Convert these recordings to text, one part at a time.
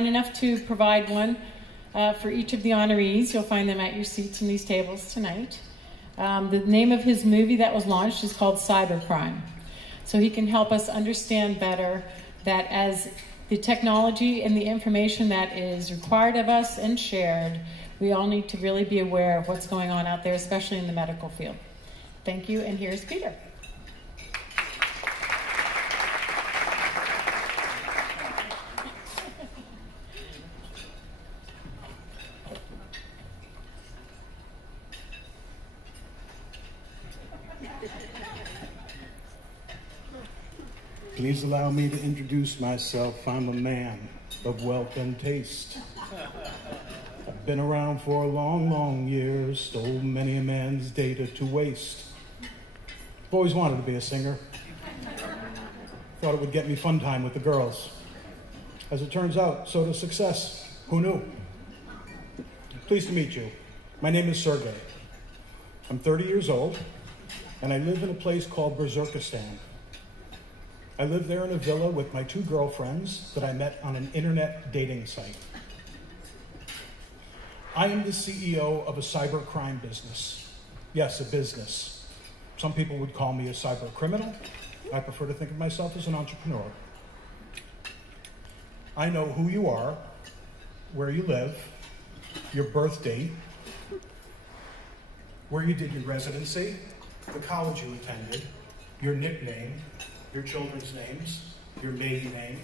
Enough to provide one for each of the honorees. You'll find them at your seats in these tables tonight. The name of his movie that was launched is called Cybercrime. So he can help us understand better that as the technology and the information that is required of us and shared, we all need to really be aware of what's going on out there, especially in the medical field. Thank you, and here's Peter. Please allow me to introduce myself. I'm a man of wealth and taste. I've been around for a long, long years, stole many a man's data to waste. I've always wanted to be a singer. Thought it would get me fun time with the girls. As it turns out, so does success. Who knew? Pleased to meet you. My name is Sergei. I'm 30 years old, and I live in a place called Berserkistan. I live there in a villa with my 2 girlfriends that I met on an internet dating site. I am the CEO of a cybercrime business. Yes, a business. Some people would call me a cyber criminal. I prefer to think of myself as an entrepreneur. I know who you are, where you live, your birth date, where you did your residency, the college you attended, your nickname, your children's names, your maiden name,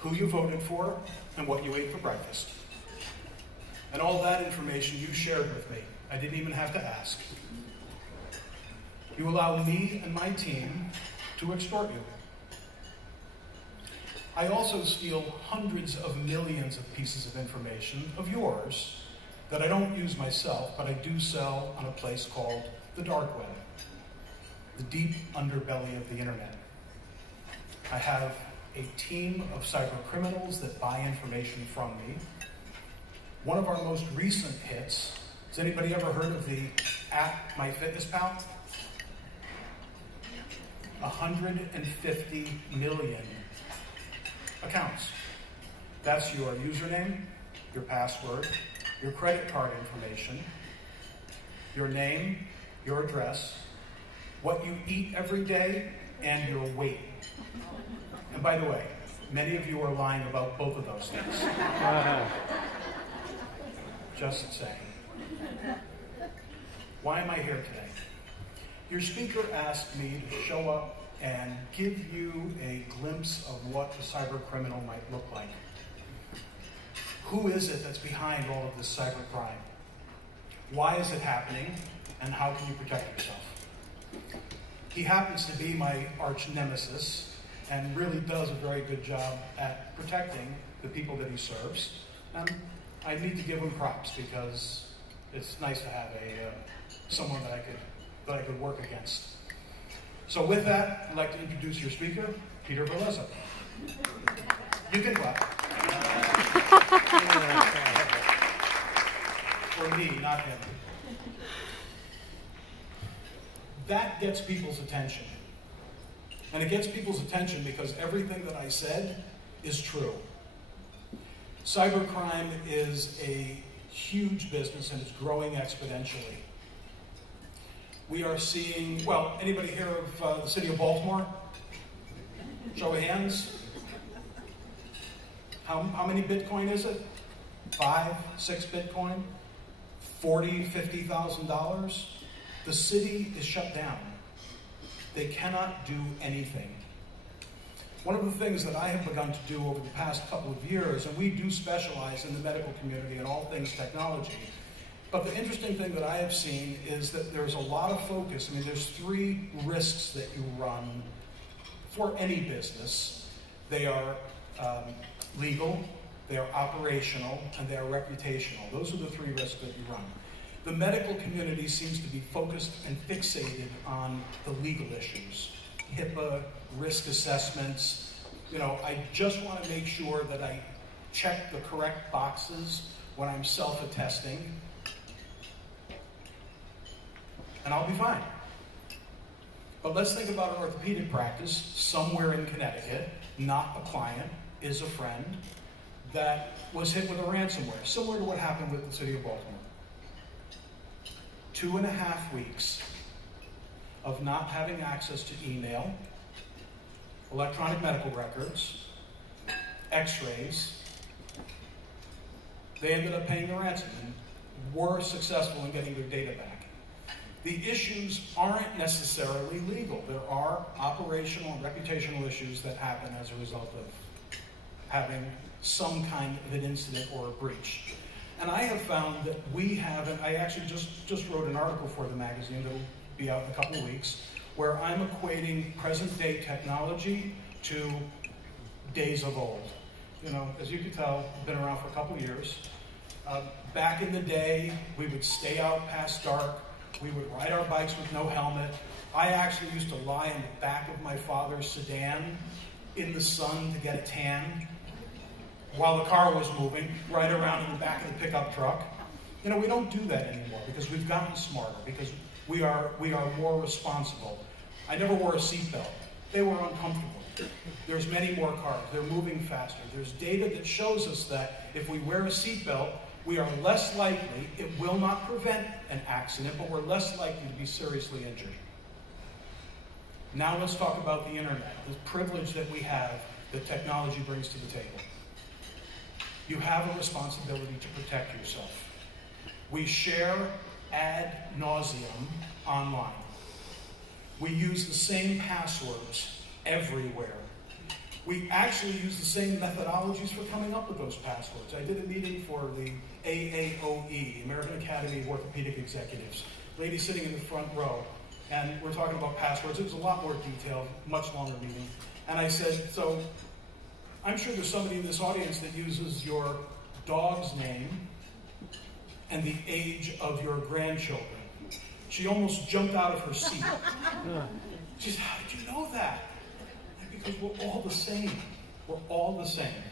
who you voted for, and what you ate for breakfast. And all that information you shared with me. I didn't even have to ask. You allow me and my team to extort you. I also steal hundreds of millions of pieces of information of yours that I don't use myself, but I do sell on a place called the dark web, the deep underbelly of the internet. I have a team of cyber criminals that buy information from me. One of our most recent hits, has anybody ever heard of the app MyFitnessPal? 150 million accounts. That's your username, your password, your credit card information, your name, your address, what you eat every day, and your weight. And by the way, many of you are lying about both of those things. Just saying. Why am I here today? Your speaker asked me to show up and give you a glimpse of what a cyber criminal might look like. Who is it that's behind all of this cyber crime? Why is it happening? And how can you protect yourself? He happens to be my arch nemesis and really does a very good job at protecting the people that he serves. And I need to give him props because it's nice to have someone that I could work against. So with that, I'd like to introduce your speaker, Peter Verlezza. You can clap. For me, not him. That gets people's attention. And it gets people's attention because everything that I said is true. Cybercrime is a huge business and it's growing exponentially. We are seeing, well, anybody hear of the city of Baltimore? Show of hands. How many Bitcoin is it? 5, 6 Bitcoin? $40,000, $50,000? The city is shut down. They cannot do anything. One of the things that I have begun to do over the past couple of years, and we do specialize in the medical community and all things technology, but the interesting thing that I have seen is that there's a lot of focus. I mean, there's 3 risks that you run for any business. They are legal, they are operational, and they are reputational. Those are the 3 risks that you run. The medical community seems to be focused and fixated on the legal issues. HIPAA, risk assessments. You know, I just want to make sure that I check the correct boxes when I'm self-attesting, and I'll be fine. But let's think about an orthopedic practice somewhere in Connecticut, not a client, is a friend, that was hit with a ransomware, similar to what happened with the city of Baltimore. 2.5 weeks of not having access to email, electronic medical records, x-rays. They ended up paying the ransom and were successful in getting their data back. The issues aren't necessarily legal. There are operational and reputational issues that happen as a result of having some kind of an incident or a breach. And I have found that we have, and I actually just wrote an article for the magazine that will be out in a couple of weeks, where I'm equating present-day technology to days of old. You know, as you can tell, I've been around for a couple of years. Back in the day, we would stay out past dark. We would ride our bikes with no helmet. I actually used to lie in the back of my father's sedan in the sun to get a tan while the car was moving, right around in the back of the pickup truck. You know, we don't do that anymore because we've gotten smarter, because we are more responsible. I never wore a seatbelt. They were uncomfortable. There's many more cars. They're moving faster. There's data that shows us that if we wear a seatbelt, we are less likely, it will not prevent an accident, but we're less likely to be seriously injured. Now let's talk about the internet, the privilege that we have that technology brings to the table. You have a responsibility to protect yourself. We share ad nauseum online. We use the same passwords everywhere. We actually use the same methodologies for coming up with those passwords. I did a meeting for the AAOE, American Academy of Orthopedic Executives. Lady sitting in the front row, and we're talking about passwords. It was a lot more detailed, much longer meeting. And I said, so I'm sure there's somebody in this audience that uses your dog's name and the age of your grandchildren. She almost jumped out of her seat. She said, how did you know that? Because we're all the same. We're all the same.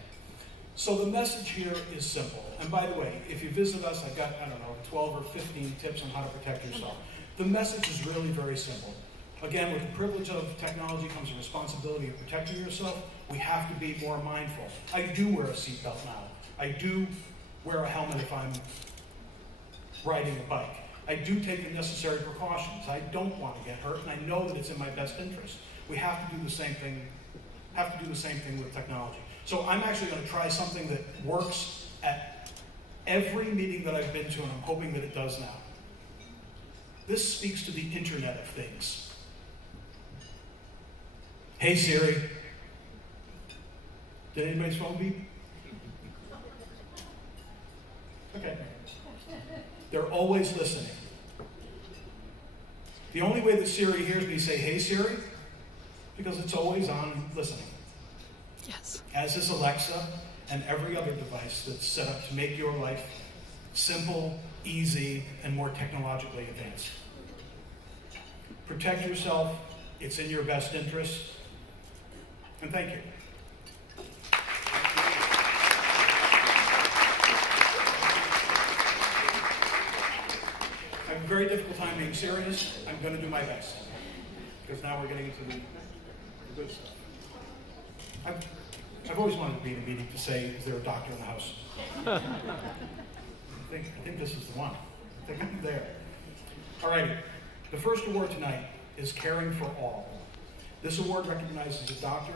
So the message here is simple. And by the way, if you visit us, I've got, 12 or 15 tips on how to protect yourself. The message is really very simple. Again, with the privilege of technology comes a responsibility of protecting yourself. We have to be more mindful. I do wear a seatbelt now. I do wear a helmet if I'm riding a bike. I do take the necessary precautions. I don't want to get hurt, and I know that it's in my best interest. We have to do the same thing. Have to do the same thing with technology. So I'm actually going to try something that works at every meeting that I've been to, and I'm hoping that it does now. This speaks to the Internet of Things. Hey Siri. Did anybody's phone beep? Okay. They're always listening. The only way that Siri hears me say, hey Siri, because it's always on listening. Yes. As is Alexa and every other device that's set up to make your life simple, easy, and more technologically advanced. Protect yourself. It's in your best interest. And thank you. I have a very difficult time being serious. I'm going to do my best. Because now we're getting into the good stuff. I've always wanted to be in a meeting to say, is there a doctor in the house? I think this is the one. I think I'm there. All righty. The first award tonight is Caring for All. This award recognizes a doctor